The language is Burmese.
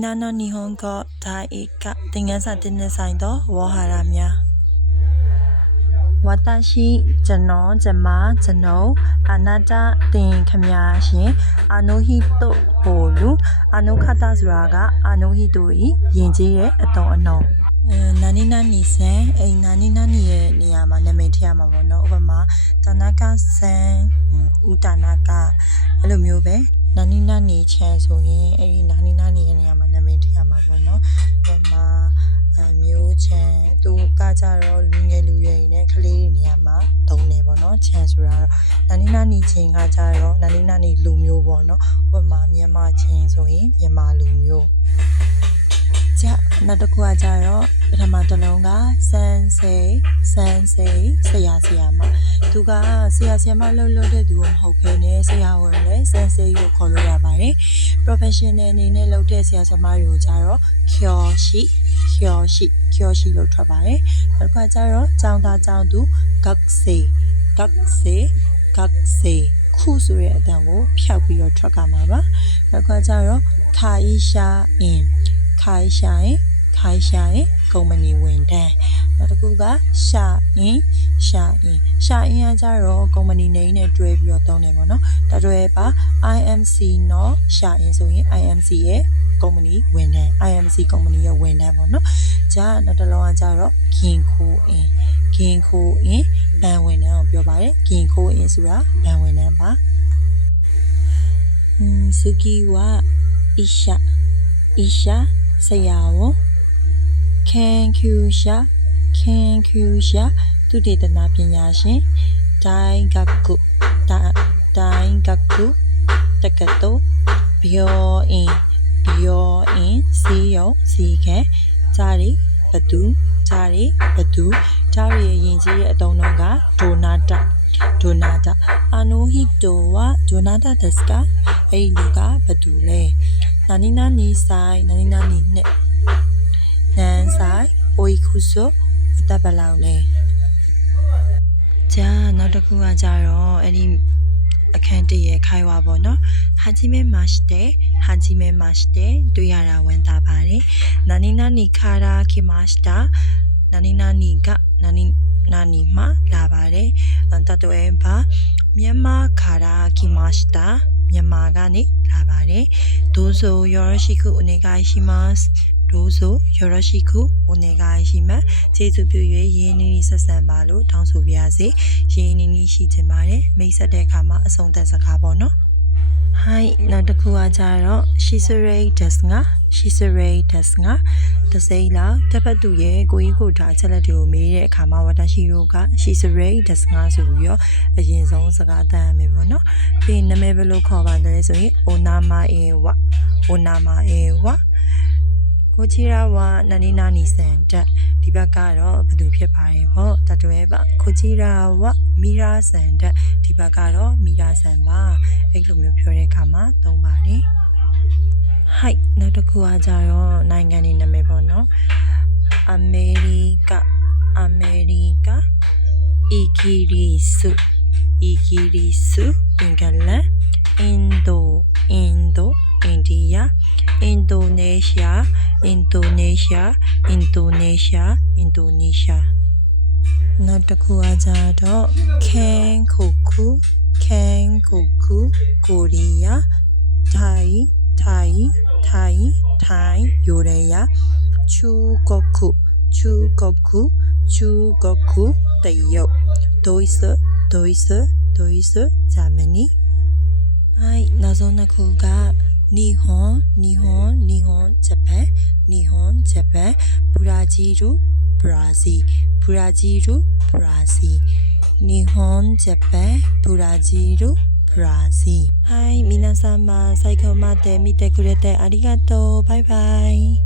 ナの日本語第1課သင်ခန်းစာ1နဲ့ဆိုင်သောဝေါ်ဟာရများ私ကျွန်တော်ကျွန်မကျွန်ုပ်အနာတာသင်ခမညာရှင်အာနိုဟီတိုဟိုလူအာနိုခတာဆိုတာကအာနိုဟီတိုဤယဉ်ကျေးတဲ့အတုံးအနှုံနာနီနာနီဆန်နာနီနာနီရဲ့နေရာမှာနာမည်ထည့်ရမှာပေါ့နော်ဥပမာတာနာကာဆန်ဦးတာနာကာအဲ့လိုမျိုးပဲနာနီနာနီချန်ဆိုရင်အဲ့ဒီနာနီနာနီရဲ့နေရာမှာနာမည်ထည့်ရမှာပေါ့နော်ဥပမာမျိုးချန်သူကကြတော့လူငယ်လူရွယ်နဲ့ကလေးတွေနေရာမှာသုံးနေပေါ့နော်ချန်ဆိုတာတော့နာနီနာနီချင်းကကြတော့နာနီနာနီလူမျိုးပေါ့နော်ဥပမာမြန်မာချင်းဆိုရင်မြန်မာလူမျိုးကြနောက်တစ်ခုကကြတော့ပထမတစ်လုံးကစန်စေဆရာမသူကဆရာမလှုပ်တဲ့သူမဟုတ်ဘဲနဲ့ဆရာဝန်လည်းစန်စေကိုခေါ်လို့ရပါတယ် professional အနေနဲ့လုပ်တဲ့ဆရာမတွေကိုကြတော့ကျော်ရှိလို့ထွက်ပါတယ်နောက်တစ်ခါကျတော့ကျောင်းသားကျောင်းသူဂက်စေခုဆိုတဲ့အတန်ကိုဖျောက်ပြီးတော့ထွက်ကမှာပါနောက်တစ်ခါကျတော့ခိုင်ရှာရင်ကုမ္ပဏီဝန်ထမ်းနောက်တစ်ခုကရှာရင်ကကြတော့ကုမ္ပဏီနေနဲ့တွဲပြီးတော့သုံးတယ်ပေါ့နော်ဒါတွဲပါ IMC နော်ရှာရင်ဆိုရင် IMC ရဲ့ကုမ္ပဏီဝန်ထမ်း IMC ကုမ္ပဏီရဲ့ဝန်ထမ်းပေါ့နော်ဂျာနောက်တစ်လုံးကကြတော့ဂင်ခိုအင်းဘဏ်ဝန်ထမ်းကိုပြောပါတယ်ဂင်ခိုအင်းဆိုတာဘဏ်ဝန်ထမ်းပါစကီဝါအရှာဆရာဝန်ခင်ကျူရှာသူတေသနာပညာရှင်ဒိုင်ဂကုတက္ကသိုလ်ဘျောအင်းစီယုံစီခဲဂျာရီဘသူဂျာရီရဲ့ယဉ်ကျေးတဲ့အတုံးလုံးကဒိုနာတာအာနိုဟီတိုဝါဒိုနာတာဒက်စကာအဲ့ဒီလူကဘသူလဲနာနီဆိုင်နဲ့နန်းဆိုင်အိုီခုဆိုအသက်ဘယ်လောက်လဲဂျာနောက်တစ်ခုကကြတော့အဲ့ဒီအခန်းတရဲ့ခိုင်ဝါပေါ့နော်ဟာဂျီမဲမာရှ်တဲ့တွေ့ရတာဝန်တာပါတယ်နာနီခါရာခိမရှ်တာနာနီမှာလာပါတယ်တတွဲပါမြန်မာခါရာခိမရှ်တာမြန်မာကနေလာပါတယ်ဒိုဆိုယောရရှိခုအနေကိုရှိမတ်ကျေးဇူးပြု၍ရင်းနှီးဆက်ဆံပါလို့တောင်းဆိုပါရစေရင်းနှီးရှိချင်ပါတယ်မိတ်ဆက်တဲ့အခါမှာအဆုံးသတ်စကားပေါ့နော်ဟိုင်းနောက်တစ်ခုကကြတော့ရှိစရိတ်ဒက်ငါတစိမ့်လောက်တစ်ဖက်သူရဲ့ကိုကြီးကိုထားချက်လက်တွေကိုမေးတဲ့အခါမှာဝတရှိတို့ကရှိစရိတ်ဒက်ငါဆိုပြီးတော့အရင်ဆုံးစကားတမ်းရမယ်ပေါ့နော်ပြီးနာမည်ဘယ်လိုခေါ်ပါလဲဆိုရင်အိုနာမာအေဝကိုချီရာဝနာနီစန်တက်ဒီဘက်ကတော့ဘယ်သူဖြစ်ပါတယ်ပေါ့တတွဲပါကိုချီရာဝမီရာစန်တက်ဒီဘက်ကတော့မီရာစန်ပါအဲ့လိုမျိုးပြောတဲ့အခါမှာသုံးပါတယ်ဟိုက်နောက်တစ်ခုကကြတော့နိုင်ငံနေနာမည်ပေါ့နော်အမေရိကအီဂီရီစုအင်္ဂလန်အိန္ဒိယအင်ဒိုနီးရှားနောက်တစ်ခုကကြတော့ကန်ခုခုကိုရီးယားထိုင်းယူရေယာချူဂခုတရုတ်ဒိုイツဂျာမနီနောက်ဆုံးတစ်ခုကနီဟွန်ဂျပန်ဘရာဇီးနီဟွန်ဂျပန်ဘရာဇီးはい皆様最後まで見てくれてありがとうバイバイ